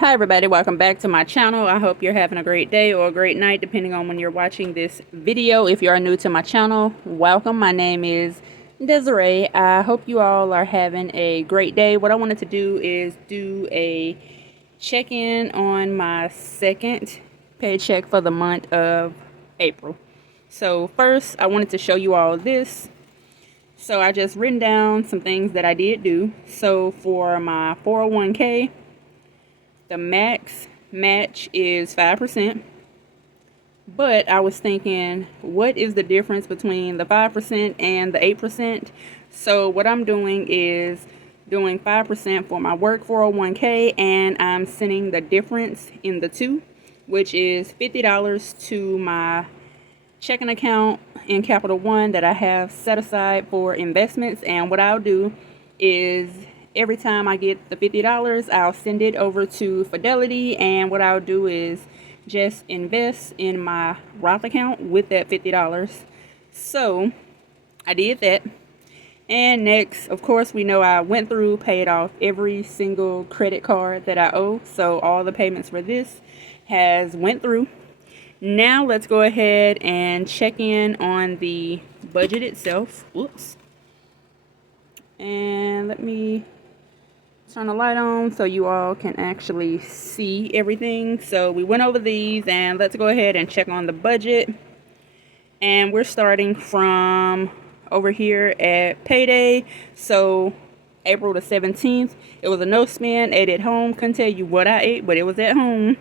Hi everybody, welcome back to my channel. I hope you're having a great day or a great night depending on when you're watching this video. If you are new to my channel, welcome. My name is Desiree. I hope you all are having a great day. What I wanted to do is do a check-in on my second paycheck for the month of April. So first I wanted to show you all this. So I just written down some things that I did do. So for my 401k, the max match is 5%, but I was thinking, what is the difference between the 5% and the 8%? So what I'm doing is doing 5% for my work 401k, and I'm sending the difference in the two, which is $50 to my checking account in Capital One that I have set aside for investments. And what I'll do is every time I get the $50, I'll send it over to Fidelity, and what I'll do is just invest in my Roth account with that $50. So I did that. And next, of course, we know I went through, paid off every single credit card that I owe. So all the payments for this has went through. Now let's go ahead and check in on the budget itself. Whoops. And let me turn the light on so you all can actually see everything. So we went over these, and let's go ahead and check on the budget. And we're starting from over here at payday. So April the 17th, it was a no spend, ate at home. Couldn't tell you what I ate, but it was at home.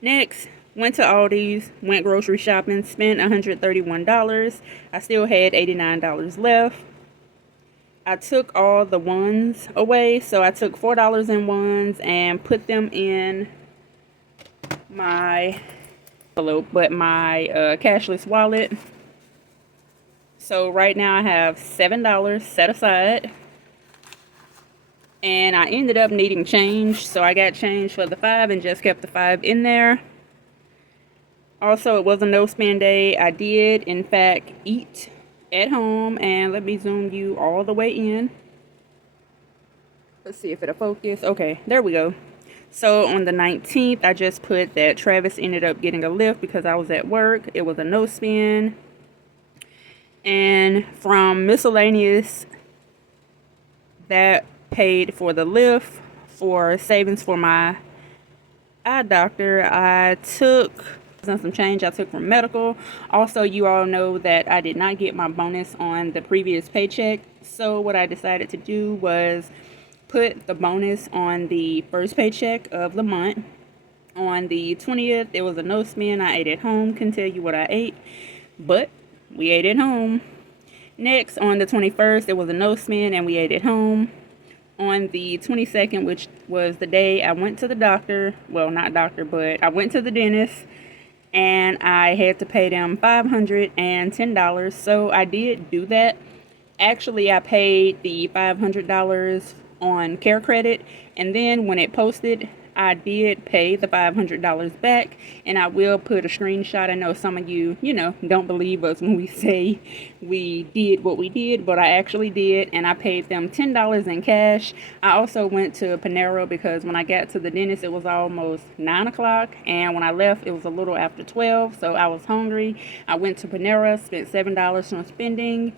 Next, went to Aldi's, went grocery shopping, spent $131. I still had $89 left. I took all the ones away, so I took $4 in ones and put them in my envelope, but my cashless wallet. So right now I have $7 set aside, and I ended up needing change, so I got change for the 5 and just kept the 5 in there. Also, it was a no spend day. I did in fact eat at home, and let me zoom you all the way in. Let's see if it'll focus. Okay, there we go. So on the 19th, I just put that Travis ended up getting a lift because I was at work. It was a no spend. And from miscellaneous, that paid for the lift. For savings for my eye doctor, I took some change I took from medical. Also, you all know that I did not get my bonus on the previous paycheck, so what I decided to do was put the bonus on the first paycheck of the month. On the 20th, it was a no spend. I ate at home. Couldn't tell you what I ate, but we ate at home. Next, on the 21st, it was a no spend, and we ate at home. On the 22nd, which was the day I went to the doctor, well, not doctor, but I went to the dentist, and I had to pay them $510. So I did do that. Actually, I paid the $500 on Care Credit, and then when it posted, I did pay the $500 back, and I will put a screenshot. I know some of you, don't believe us when we say we did what we did, but I actually did, and I paid them $10 in cash. I also went to Panera because when I got to the dentist, it was almost 9 o'clock, and when I left, it was a little after 12, so I was hungry. I went to Panera, spent $7 from spending,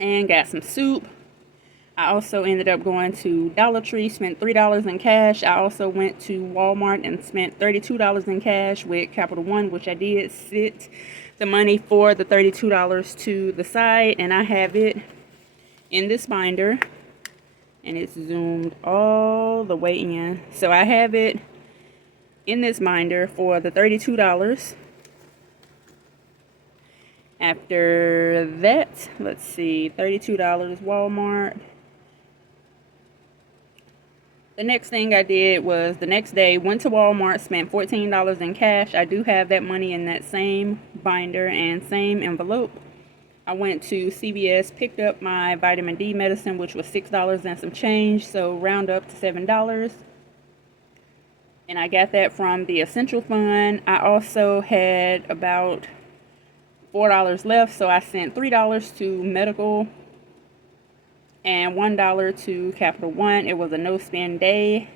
and got some soup. I also ended up going to Dollar Tree, spent $3 in cash. I also went to Walmart and spent $32 in cash with Capital One, which I did sit the money for the $32 to the side, and I have it in this binder, and it's zoomed all the way in. So I have it in this binder for the $32. After that, let's see, $32 Walmart. The next thing I did was the next day, went to Walmart, spent $14 in cash. I do have that money in that same binder and same envelope. I went to CVS, picked up my vitamin D medicine, which was $6 and some change, so round up to $7. And I got that from the Essential Fund. I also had about $4 left, so I sent $3 to medical and $1 to Capital One. It was a no spend day,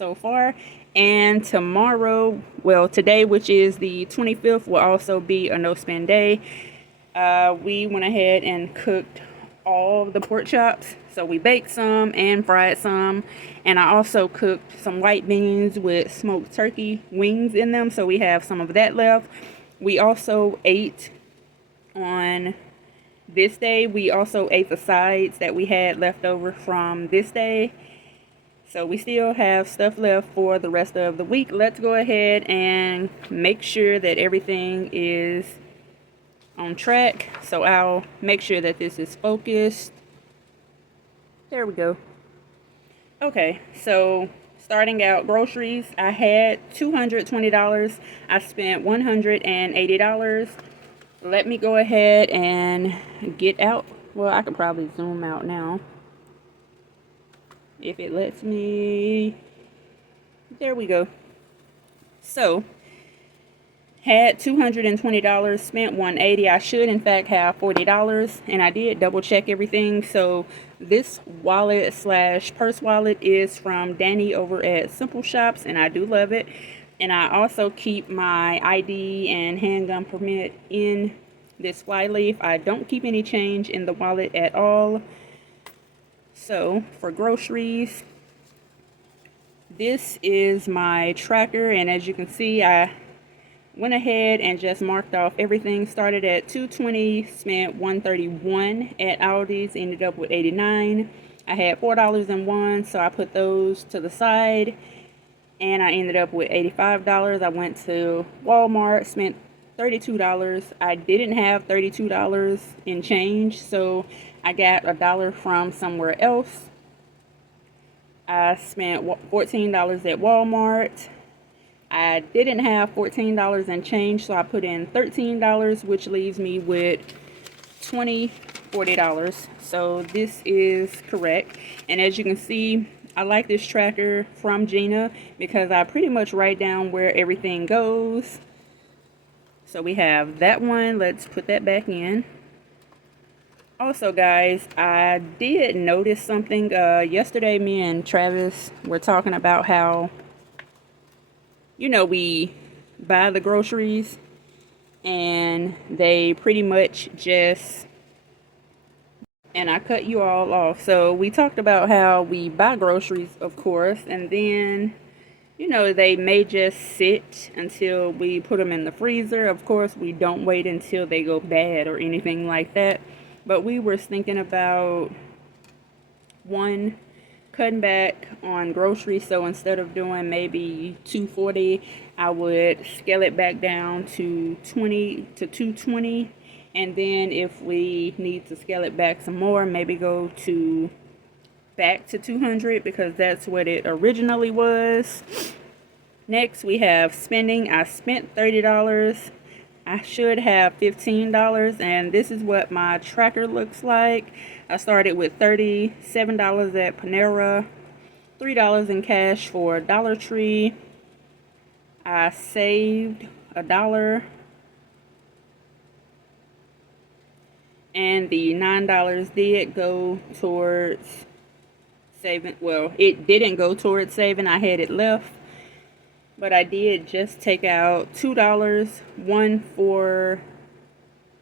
so far. And tomorrow, well, today, which is the 25th, will also be a no spend day. We went ahead and cooked all the pork chops. So we baked some and fried some. And I also cooked some white beans with smoked turkey wings in them. So we have some of that left. We also ate on this day. We also ate the sides that we had left over from this day. So we still have stuff left for the rest of the week. Let's go ahead and make sure that everything is on track. So I'll make sure that this is focused. There we go. Okay, so starting out groceries, I had $220. I spent $180. Let me go ahead and get out. Well, I could probably zoom out now if it lets me. There we go. So had $220, spent $180. I should in fact have $40, and I did double check everything. So this wallet slash purse wallet is from Danny over at Simple Shops, and I do love it. And I also keep my ID and handgun permit in this flyleaf. I don't keep any change in the wallet at all. So for groceries, this is my tracker, and as you can see, I went ahead and just marked off everything. Started at $220, spent $131 at Aldi's, ended up with $89. I had $4.01, so I put those to the side, and I ended up with $85. I went to Walmart, spent $32. I didn't have $32 in change, so I got $1 from somewhere else. I spent $14 at Walmart. I didn't have $14 in change, so I put in $13, which leaves me with $40. So this is correct. And as you can see, I like this tracker from Gina because I pretty much write down where everything goes. So we have that one. Let's put that back in. Also, guys, I did notice something. Yesterday, me and Travis were talking about how, you know, we buy the groceries and they pretty much just, and I cut you all off. So we talked about how we buy groceries, of course, and then, you know, they may just sit until we put them in the freezer. Of course, we don't wait until they go bad or anything like that. But we were thinking about, one, cutting back on groceries. So instead of doing maybe $240, I would scale it back down to $220. And then if we need to scale it back some more, maybe go back to $200, because that's what it originally was. Next, we have spending. I spent $30. I should have $15, and this is what my tracker looks like. I started with $37 at Panera, $3 in cash for Dollar Tree. I saved $1, and the $9 did go towards saving. Well, it didn't go towards saving. I had it left. But I did just take out $2, one for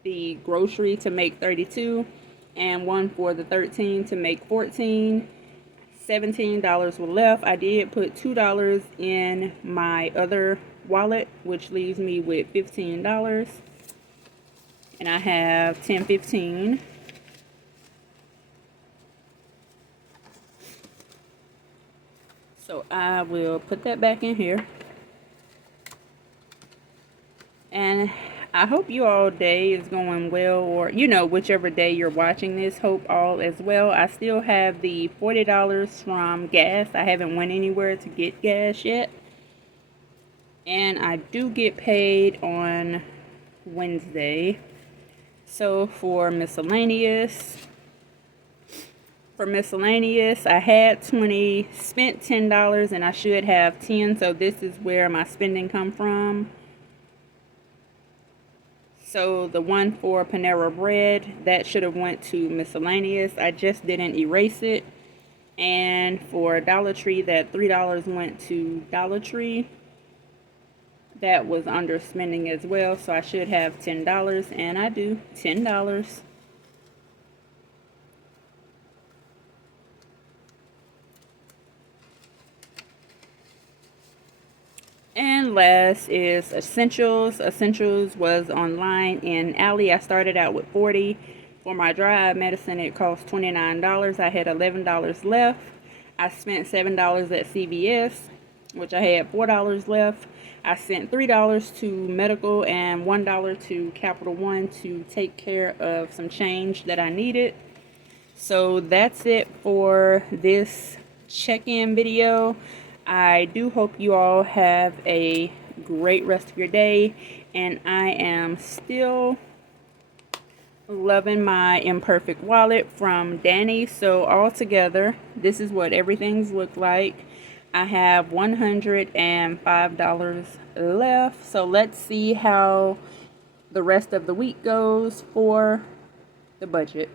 the grocery to make $32, and one for the 13 to make $14. $17 were left. I did put $2 in my other wallet, which leaves me with $15. And I have $10.15. So I will put that back in here. And I hope you all day is going well, or, you know, whichever day you're watching this, hope all is well. I still have the $40 from gas. I haven't went anywhere to get gas yet. And I do get paid on Wednesday. So for miscellaneous, I had $20, spent $10, and I should have $10. So this is where my spending come from. So the one for Panera Bread, that should have went to miscellaneous. I just didn't erase it. And for Dollar Tree, that $3 went to Dollar Tree. That was under spending as well, so I should have $10, and I do. $10. And last is essentials. Essentials was online in Alley. I started out with 40. For my dry eye medicine, it cost $29. I had $11 left. I spent $7 at CVS, which I had $4 left. I sent $3 to medical and $1 to Capital One to take care of some change that I needed. So that's it for this check-in video. I do hope you all have a great rest of your day, and I am still loving my imperfect wallet from Danny. So altogether, this is what everything's looked like. I have $105 left, so let's see how the rest of the week goes for the budget.